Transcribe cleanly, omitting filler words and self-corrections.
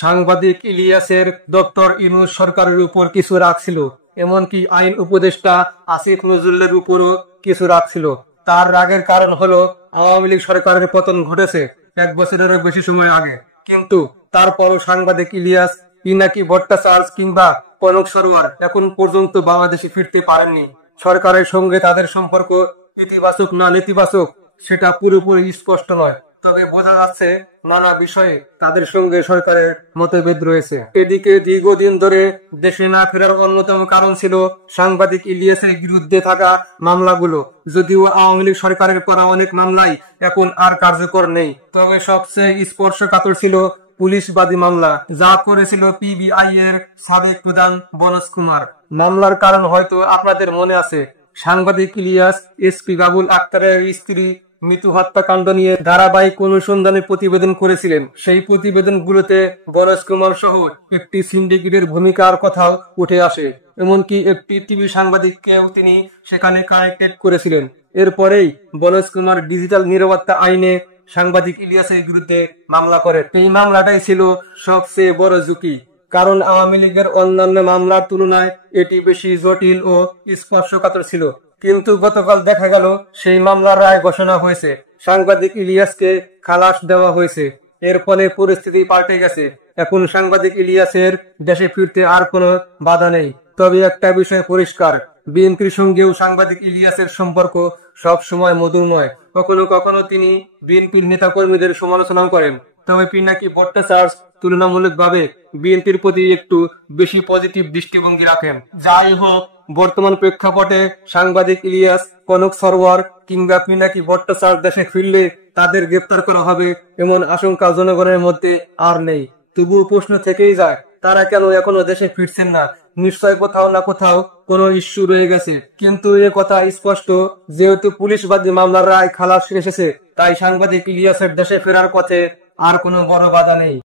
সাংবাদিক ইলিয়াসের ডক্টর ইউনূস সরকারের উপর কিছু রাগ ছিল, এমনকি আইন উপদেষ্টা আসিফ নজরুলের উপরও কিছু রাগ ছিল। তার রাগের কারণ হলো আওয়ামী লীগ সরকারের পতন ঘটেছে 1 বছরেরও বেশি সময় আগে, কিন্তু তারপরও সাংবাদিক ইলিয়াস, পিনাকি ভট্টাচার্য কিংবা কনক সরোয়ার এখন পর্যন্ত বাংলাদেশে ফিরতে পারেননি। সরকারের সঙ্গে তাদের সম্পর্ক ইতিবাচক না নেতিবাচক সেটা পুরোপুরি স্পষ্ট নয়, তবে বোঝা যাচ্ছে নানা বিষয়ে তাদের সঙ্গে সরকারের মতভেদ রয়েছে। এদিকে দীর্ঘদিন ধরে দেশে না ফেরার অন্যতম কারণ ছিল সাংবাদিক ইলিয়াসের বিরুদ্ধে থাকা মামলাগুলো। যদিও আওয়ামী লীগ সরকারের করা অনেক মামলাই এখন আর কার্যকর নেই, তবে সবচেয়ে স্পর্শকাতর ছিল পুলিশ বাদী মামলা, যা করেছিল পিবিআই এর সাবেক প্রধান বনজ কুমার। মামলার কারণ হয়তো আপনাদের মনে আছে, সাংবাদিক ইলিয়াস এসপি বাবুল আক্তারের স্ত্রী মৃত্যু হত্যাকাণ্ড নিয়ে ধারাবাহিক অনুসন্ধানে প্রতিবেদন করেছিলেন। সেই প্রতিবেদনগুলোতে বনজ কুমার সহ একটি সিন্ডিকেটের ভূমিকার কথাও উঠে আসে, এমনকি একটি টিভি সাংবাদিককেও তিনি সেখানে কানেক্টেড করেছিলেন। এরপরেই বনজ কুমার ডিজিটাল নিরাপত্তা আইনে সাংবাদিক ইলিয়াসের বিরুদ্ধে মামলা করেন। এই মামলাটাই ছিল সবচেয়ে বড় ঝুঁকি, কারণ আওয়ামী লীগের অন্যান্য মামলার তুলনায় এটি বেশি জটিল ও স্পর্শকাতর ছিল। কিন্তু গতকাল দেখা গেল সেই মামলার রায় ঘোষণা হয়েছে, সাংবাদিক ইলিয়াসকে খালাস দেওয়া হয়েছে। এর ফলে পরিস্থিতি পাল্টে গেছে। এখন সাংবাদিক ইলিয়াসের দেশে ফিরতে আর কোনো বাধা নেই। তবে একটা বিষয় পরিষ্কার, বিএনপির সঙ্গেও সাংবাদিক ইলিয়াসের সম্পর্ক সব সময় মধুর নয়। কখনো কখনো তিনি বিএনপির নেতাকর্মীদের সমালোচনা করেন, তবে পিনাকি ভট্টাচার্য তুলনামূলকভাবে বিএনপির প্রতি একটু বেশি পজিটিভ দৃষ্টিভঙ্গি রাখেন। যাই হোক, বর্তমান প্রেক্ষাপটে সাংবাদিক ইলিয়াস, কনক সরোয়ার কিংবা পিনাকি ভট্টাচার্য দেশে ফিরলে তাদের গ্রেপ্তার করা হবে এমন আশঙ্কা জনগণের মধ্যে আর নেই। তবুও প্রশ্ন থেকেই যায়, তারা কেন এখনো দেশে ফিরছেন না? নিশ্চয় কোথাও না কোথাও কোনো ইস্যু রয়ে গেছে। কিন্তু এ কথা স্পষ্ট, যেহেতু পুলিশ বাদী মামলার রায় খালাস এসেছে, তাই সাংবাদিক ইলিয়াসের দেশে ফেরার পথে আর কোনো বড় বাধা নেই।